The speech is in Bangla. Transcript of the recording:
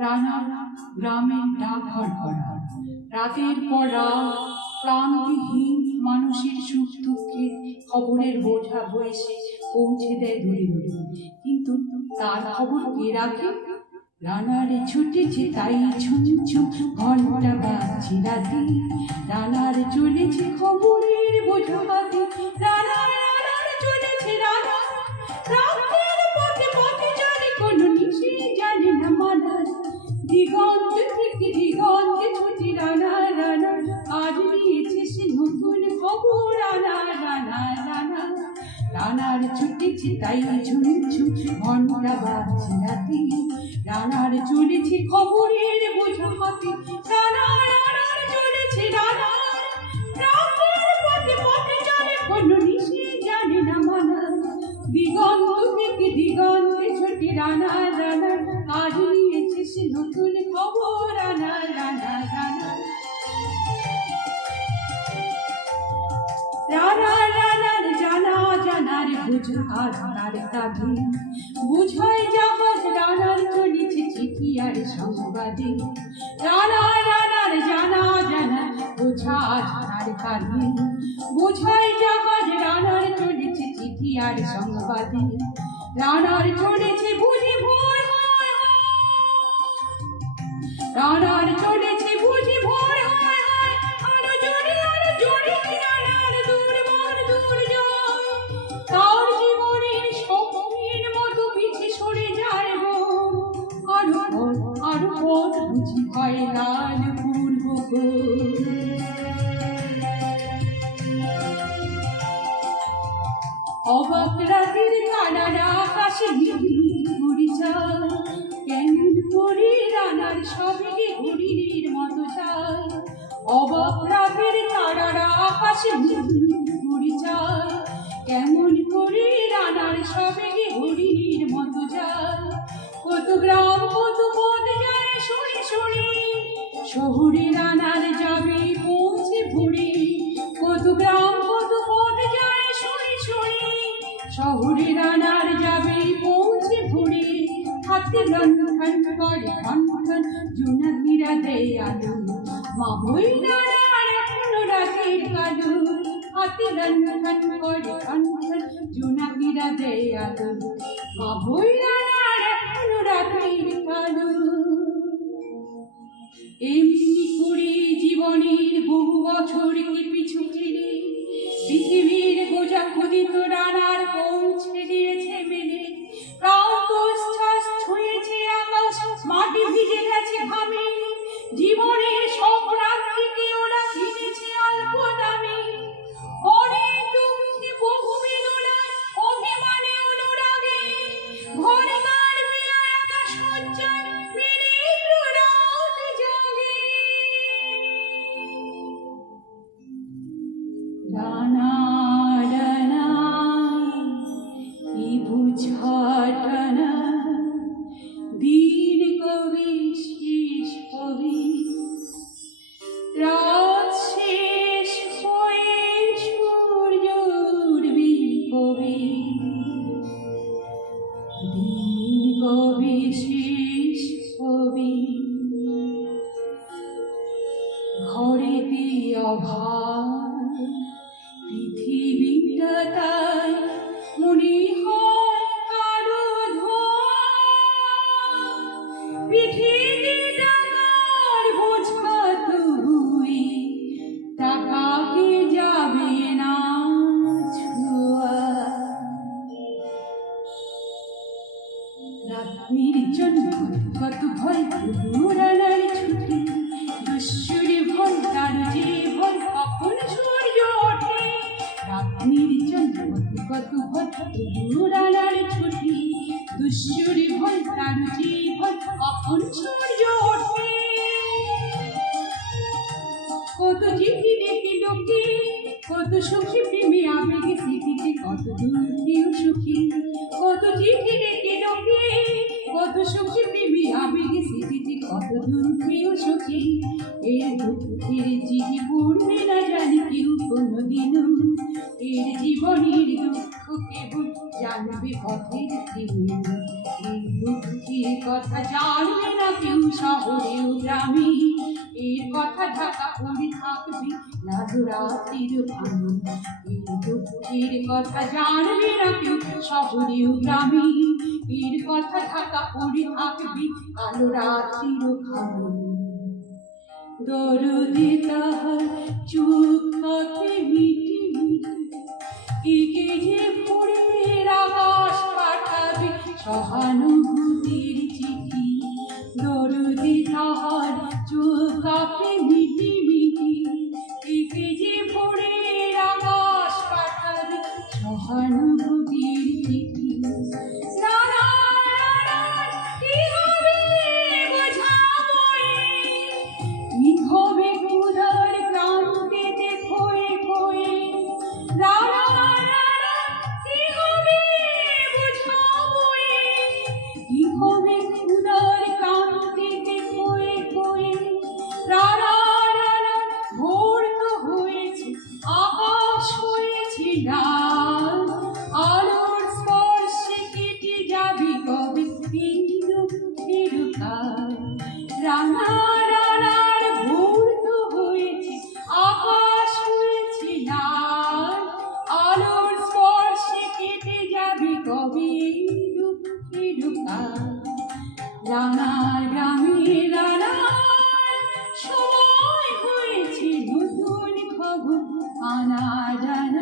রানা গ্রামের ডাকঘর ভরা, রাতের পর রাত ক্লান্তিহীন মানুষের সুখ দুঃখের খবরের বোঝা বয়েছে পৌঁছে দেয় দূরে দূরে। কিন্তু তার খবর কে রাখে? রানার ছুটেছে তাই ঝুম ঝুম ঘন্টা বাজছে রাতে, রানার চলেছে খবরের বোঝা হাতে, রানার চলেছে রানা রাতের পথে পথে চলে কোনো নিশে জানে না মানার, দিগন্ত থেকে দিগন্তে ছুটে রানা রানা আজ দিয়েছে সে নতুন খবর, রানা রানা রানা রানার ছুটেছে তাই ঝুম ঝুম ঘন্টা বাজছে রাতে, রানার চলেছে খবরের বোঝা হাতে, রানার চলেছে রানা রাতের পথে পথে চলে কোনো নিশে জানে না মানার, দিগন্ত থেকে দিগন্তে ছুটে রানা রানা আজ নিয়েছে সে নতুন খবর, রানা রানা রানা রানা রানার জানা জানার বোঝা আজ তার কাঁধে, বুঝায় জাহাজ রানার চলেছে চিঠি আর সংবাদে, রানা রানার জানা জানার বোঝা আজ তার কাঁধে, বুঝায় জাহাজ রানার চলেছে চিঠি আর সংবাদে, রানার চলেছে বুঝি ভোর, রানার চলেছে বুঝি ভোর আরো জোরে রানার দুর্বার দূর যায়, তার জীবনের স্বপ্নের মতো পিছে সরে যায় আরো পথ বুঝি হয় লাল পূর্ব, অবাক রাতের কানারা আকাশে ঘুরি যায়, কেমন করে রানার সবে হরিণের মতো যায়, অবাক রাতের তারারা আকাশে ঘুরি যায়, কেমন করে রানার সবে হরিণের মতো যায়, কত গ্রাম কত পথ যায় সরে সরে, শহরে রানার যাবে পৌঁছে ভরে, কত গ্রাম কত পথ যায় সরে সরে, শহরে রানার যাবে পৌঁছে ভরে, হাতে লণ্ঠন করে লণ্ঠন জোনাকিরা দেয় আলো, মা বই রানার এখনো রাতের কালো, হাতে লণ্ঠন করে লণ্ঠন জোনাকিরা দেয় আলো, মা বই রানার এখনো রাতের কালো। এমনি করে জীবনের বহু বছরকে পিছু ফিরে পৃথিবীর বোঝা ক্ষুদিত রানার পৌঁছে দিয়েছে মেলে, ক্লান্ত শ্বাস ছুঁয়েছে আকাশ, মাটি ভিজে গেছে ঘামে, জীবনের সব রাত্রিকে ওরা কিনেছে অল্প দামে, অনেক দুঃখে বহু বেদনায় অভিমানে অনুরাগে, ঘরে গান বেয়া একা শয্যায় মেরে রাত জাগে, রানা রানা কি বুঝাটানা দিন কবি শেষ কবি, রাত শেষ হয়ে সূর্য উঠবি কবি, দিন কবি শেষ কবি, ঘরেতে অভাব পৃথিবীটা তাই মনে হয় কারো ধোয়া, পিঠিতে টাকার বোঝা তুই টাকাকে যাবে না ছোঁয়া, রাত্রির জন্য কত ভয় রানার ছুটি, দুশ্বরে ভয় তার যে ভয় কখন সূর্য ওঠে, রাত্রির জন্য কত ভয় রানার ছুটি, দুশ্বরে ভয় তার যে ভয় কখন সূর্য ওঠে, কত চিঠি দেখে লোকে কত সুখী প্রেমে আবেগে স্মৃতিতে কত দুঃখেও সুখী, কত চিঠি দেখে লোকে কত সুখী প্রেমে আবেগে স্মৃতিতে কত দুঃখেও সুখী, এর দুঃখের চিঠি পড়বে না জানি কেউ কোনোদিনও, এর জীবনের দুঃখ কেবল জানে থাকবে পথের তীরে। এই দুঃখের কথা জানবে না কেউ শহরেও গ্রামে, এর কথা ঢাকা পড়ে থাকবে লাজু রাতের ভাঙে। এই দুঃখের কথা জানবে না কেউ শহরেও গ্রামে, এর কথা ঢাকা পড়ে থাকবে কালো রাতের ভাঙে। দরদে তাহার চোখ থাকে মিটি মিটি, একে যে ভোরের আকাশ পাঠাবে সহানুভূতির চিঠি। দরদে তাহার চোখ থাকে মিটি মিটি, একে যে ভোরের আকাশ পাঠাবে সহানুভূতির চিঠি। রানা রানা কি হবে বোঝাবো, কি হবে উদার ক্রান্তিতে খোয়ে খোয়ে। রানা রানা কি হবে বোঝাবো, কি হবে উদার ক্রান্তিতে খোয়ে খোয়ে। রানা রানা ভোর তো হয়েছে, আকাশ হয়েছে লাল, আলোর স্পর্শে কেটে যাবে কবে এই দুঃখের কাল। রানা রানার ভোর তো হয়েছে, আকাশ হয়েছে লাল, আলোর স্পর্শে কেটে যাবে কবে এই দুঃখের কাল। রানার গ্রামে রানার সময় হয়েছে নতুন খবর আনা জানা।